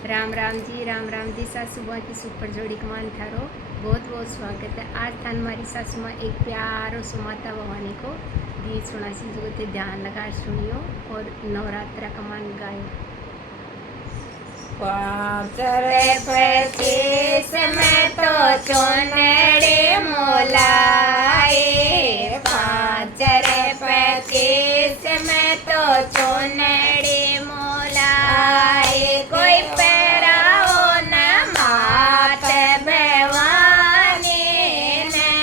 राम राम जी। सासू माँ की सुपर जोड़ी कमान थारो बहुत बहुत स्वागत है। आज थान हमारी सासू माँ एक प्यारो सो माता भवानी को गीत सुना सी जो ते ध्यान लगा सुनियो और नवरात्रा कमान गायो। पाचरे पचीस में तो चुनड़ी मोलाए, पाचरे पचीस में तो चुनड़ी मोलाए। कोई पैराओ न मात भवानी ने,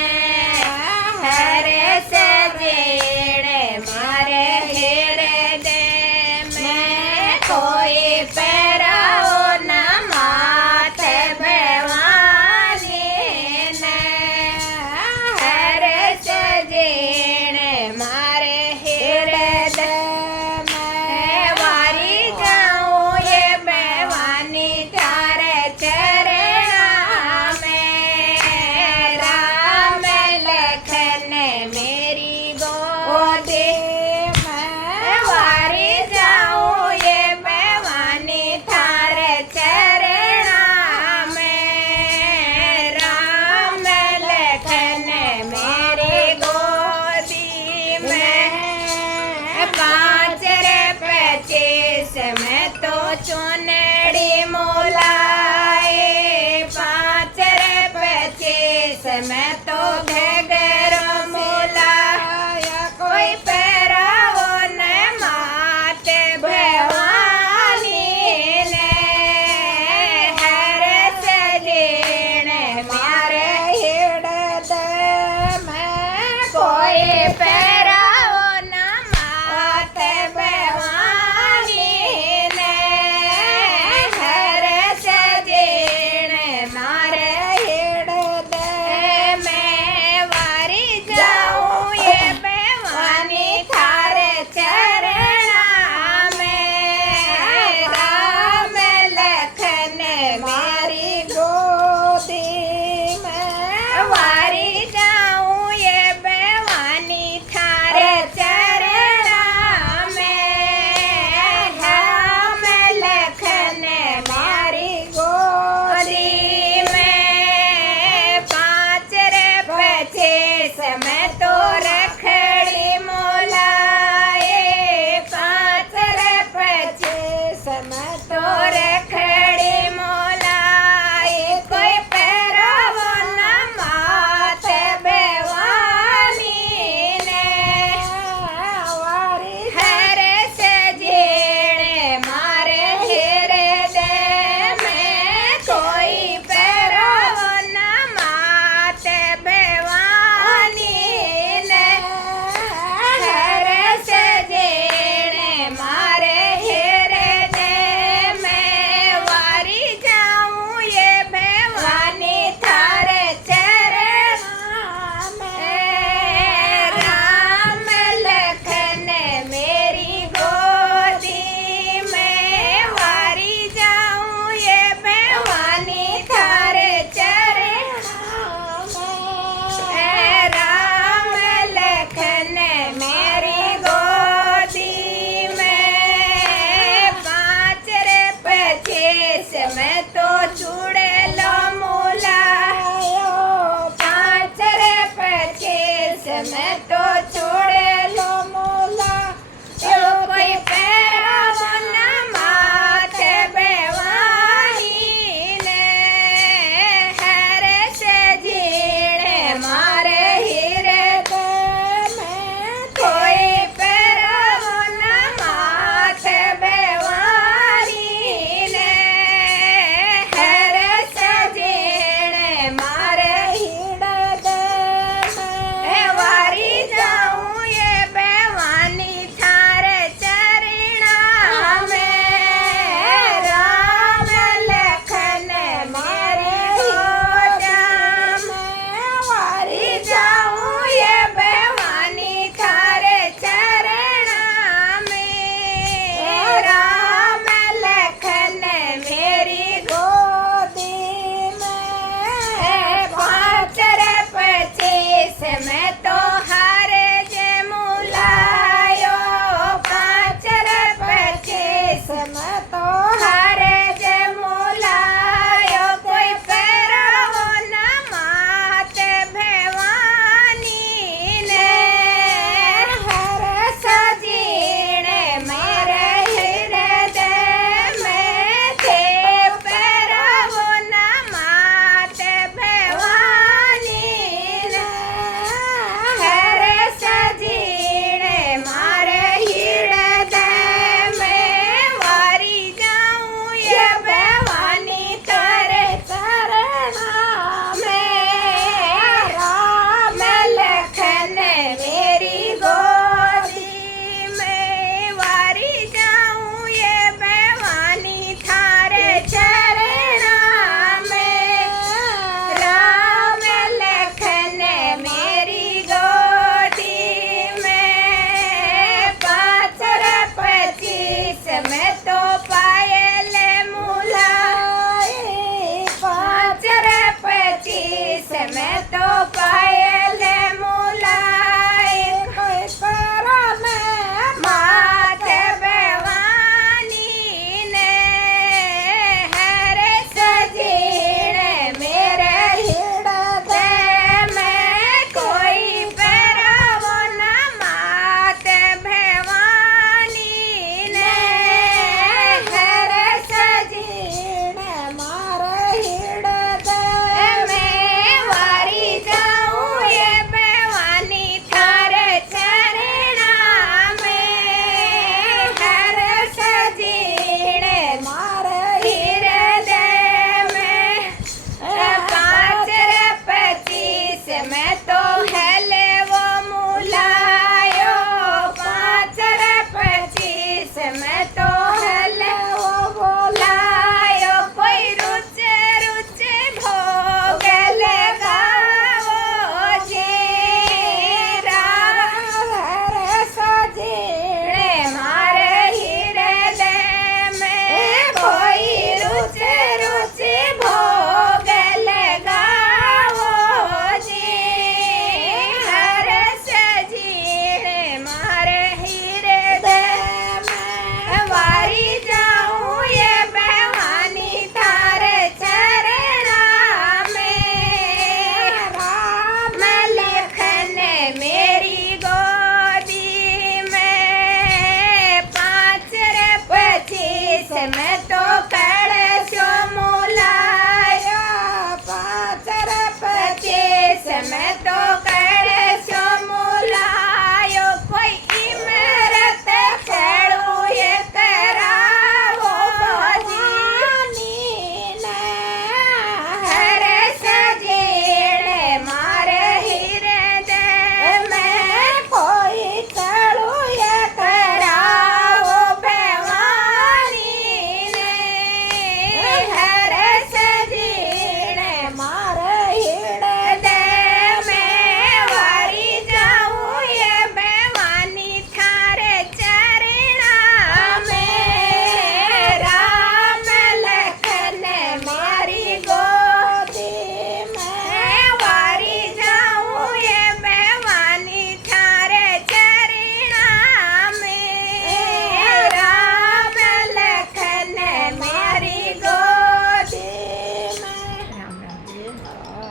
हरे सजेड़े मारे हृदय में। कोई पैराओ न मात भवानी ने, हरे सजेड़े मारे हृदय में। वारी जाऊं ये भवानी तारे चरणा में, राम लखन मेरी गोदी में। वारी जाऊं ये भवानी थारे चरणा में, राम लखन मेरी गोदी में। पाँच रे पचीस में तो चुन